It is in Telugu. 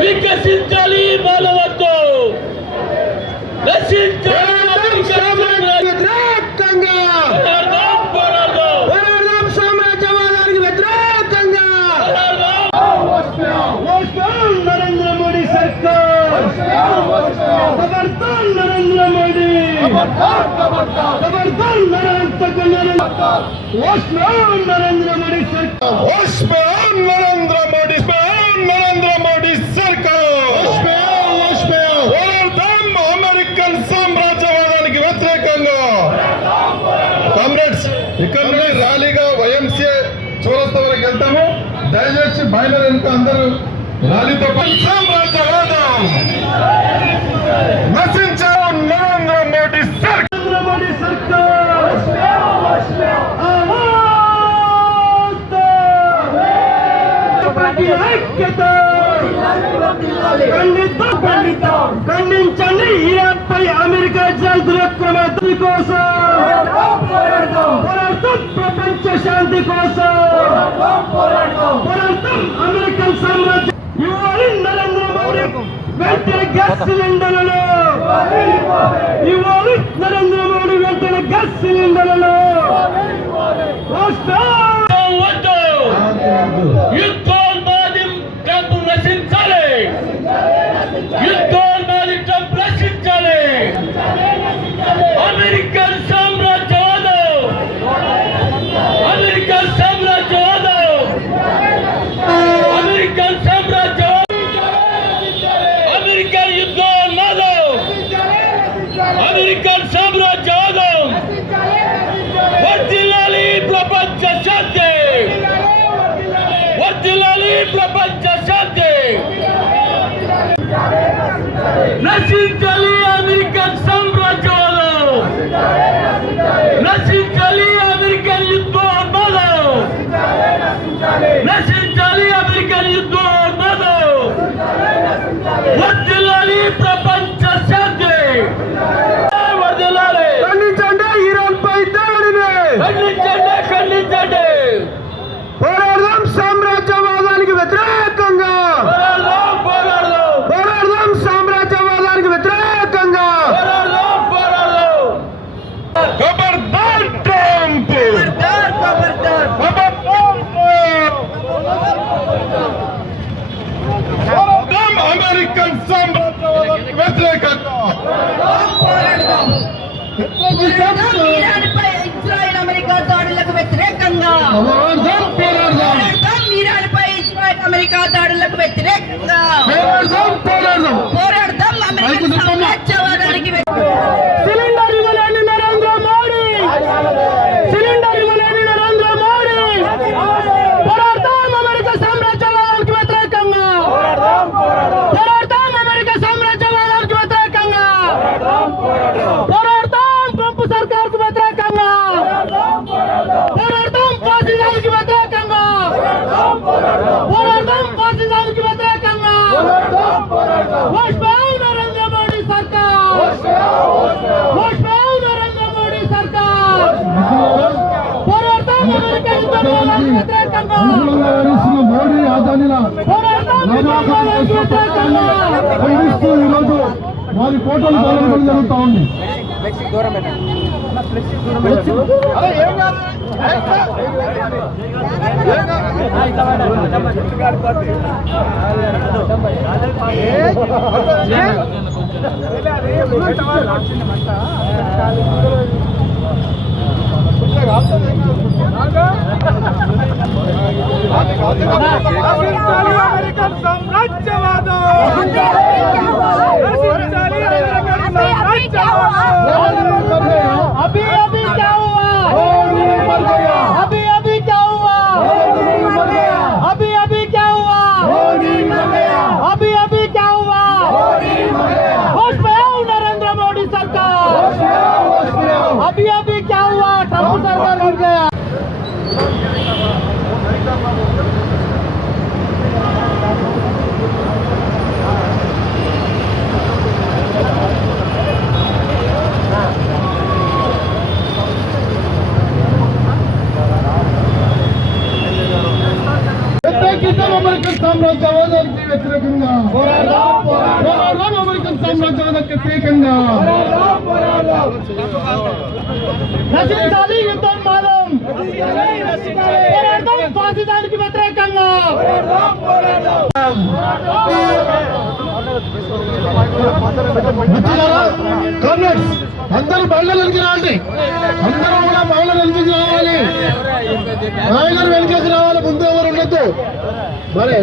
వికసించాలి మానవత్వం, నశించాలి వ్యతిరేకంగా పోరాడదాం, సామ్రాజ్యవాదానికి వ్యతిరేకంగా నరేంద్ర మోడీ సర్కార్, ఖబర్దార్ నరేంద్ర మోడీ, ఖబర్దార్ నరేంద్ర మోడీ సర్కార్, నరేంద్ర మోడీ సర్కార్, అమెరికన్ సామ్రాజ్యవాదానికి వ్యతిరేకంగా. కామ్రేడ్స్, ఇక్కడ నుండి ర్యాలీగా వైఎంసీఏ చౌరస్తా వరకు వెళ్తాము. దయచేసి బయలుదేరి వెనుక అందరూ ర్యాలీతో సామ్రాజ్యవాదం నశించారు నరేంద్ర మోడీ సర్కార్. ఖండించండి ఇరాన్ పై అమెరికా దురాక్రమణ కోసం పోరాడతాం, ప్రపంచ శాంతి కోసం పోరాడతాం. అమెరికన్ సామ్రాజ్యం ఇవ్వాలి నరేంద్ర మోడీ వెంటనే గ్యాస్ సిలిండర్లలో, ఇవ్వాలి నరేంద్ర మోడీ వెంటనే గ్యాస్ సిలిండర్లలో. యుద్ధోన్మాది ట్రంప్ నశించాలి, యుద్ధోన్మాది ట్రంప్ నశించాలి. అమెరికన్ సామ్రాజ్యవాదం, అమెరికన్ సామ్రాజ్యవాదం, అమెరికన్ సామ్రాజ్యవాదం, అమెరికన్ యుద్ధోన్మాదం, అమెరికన్ సామ్రాజ్యవాదం. వర్ధిల్లాలి ప్రపంచ శాంతి, వర్ధిల్లాలి ప్రపంచ శాంతి. నశించాలి అమెరికన్ సామ్రాజ్యవాదం, నశించాలి అమెరికన్ యుద్ధోన్మాదం, నశించాలి అమెరికన్ యుద్ధోన్మాదం. వర్ధిల్లాలి ప్రపంచ శాంతి, వర్ధిల్లాలి. ఖండించండి ఇరాన్ పై దాడిని, ఖండించండి, ఖండించండి. పోరాడదాం సామ్రాజ్యవాదానికి వ్యతిరేకంగా, పోరాడదాం సామ్రాజ్యవాదానికి వ్యతిరేకంగా. ఖబర్దార్ ట్రంప్, అమెరికన్ సామ్రాజ్యవాదానికి వ్యతిరేకంగా. ఇజ్రాయెల్ అమెరికా దాడులకు వ్యతిరేకంగా, ఇరాన్పై ఇజ్రాయెల్ అమెరికా దాడులకు వ్యతిరేకంగా పోరాడదాం. అమెరికన్ సామ్రాజ్యవాదానికి సిలిండర్ ఇవ్వలేని నరేంద్ర మోడీ, సిలిండర్ ఇవ్వలేని నరేంద్ర మోడీ. పోరాడతాం అమెరికా సామ్రాజ్యవాదానికి వ్యతిరేకంగా, పోరాడతాం అమెరికా సామ్రాజ్యవాదానికి వ్యతిరేకంగా, పోరాడతాం ట్రంప్ సర్కార్కు వ్యతిరేకంగా, పోరాడతాం ఫాసిజానికి వ్యతిరేకంగా, పోరాడతాం ఫాసిజానికి వ్యతిరేకంగా. నరేంద్ర మోడీ సర్కార్, నరేంద్ర మోడీ సర్కార్. పోరాడతాం అమెరికా యుద్ధోన్మాదానికి వ్యతిరేకంగా, మోడీ ఆదానిలా పోరాడతాం యుద్ధోన్మాదానికి వ్యతిరేకంగా. ఖండిస్తూ ఈరోజు వారి కోటలు పాల్గొనడం జరుగుతూ ఉంది. అమెరికన్ సామ్రాజ్యవాదం, अभी अभी क्या हुआ, अभी अभी क्या हुआ, अभी अभी क्या हुआ, अभी अभी क्या हुआ. होश में आओ नरेंद्र मोदी सरकार, अभी अभी क्या हुआ. ट्रंप सरकार गिर गया. అమెరికన్ సామ్రాజ్యవాదాన్ని సామ్రాజ్యవాదానికి వ్యతిరేకంగా పోరాడదాం, అమెరికన్ సామ్రాజ్యవాదానికి వ్యతిరేకంగా నశించాలి యుద్ధోన్మాదం, పోరాడదాం ఫాసిజానికి వ్యతిరేకంగా. కామ్రేడ్స్ అందరూ బయలుదేరికి రావాలి, అందరూ కూడా బయలుదేరికి రావాలి, బయలుదేరి వెనకేసి రావాలి, ముందు ఎవరు ఉండొద్దు మరి.